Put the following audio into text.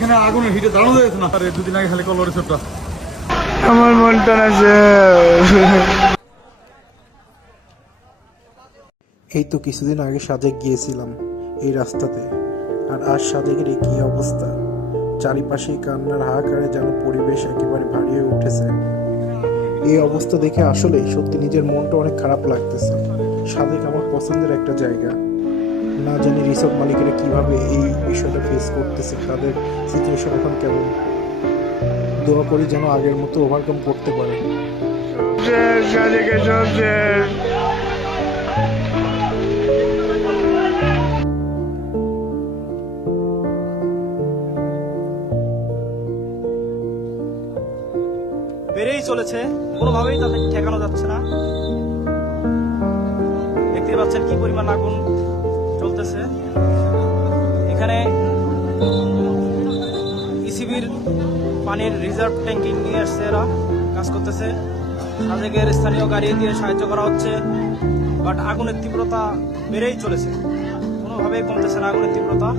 এখানে আগুনের হিটে দাঁড়ানো যাচ্ছে না। আরে দুদিন আগে খালি কল রিসোর্টটা আমার মনটা না। এই তো কিছুদিন আগে সাজেক গিয়েছিলাম এই রাস্তাতে, আর আজ সাজেকের এই কি অবস্থা। চারিপাশে কান্নার হাহাকারে যেন পরিবেশ একেবারে ভারী হয়ে উঠেছে। এই অবস্থা দেখে আসলে সত্যি নিজের মনটা অনেক খারাপ লাগতেছে। সাজেক আমার পছন্দের একটা জায়গা। না জানি রিসোর্ট মালিকেরা কিভাবে এই বিষয়টা ফেস করতেছে, তাদের সিচুয়েশন এখন কেমন। দোয়া করি যেন আগের মতো ওভারকাম করতে পারে। বেড়েই চলেছে, কোনোভাবেই তাদের ঠেকানো যাচ্ছে না। দেখতে পাচ্ছেন কি পরিমাণ আগুন চলতেছে। এখানে ইসিবির পানির রিজার্ভ ট্যাঙ্কিং নিয়ে আসছে, এরা কাজ করতেছে। সাজেকের স্থানীয় গাড়ি দিয়ে সাহায্য করা হচ্ছে, বাট আগুনের তীব্রতা বেড়েই চলেছে, কোনোভাবেই কমতেছে না আগুনের তীব্রতা।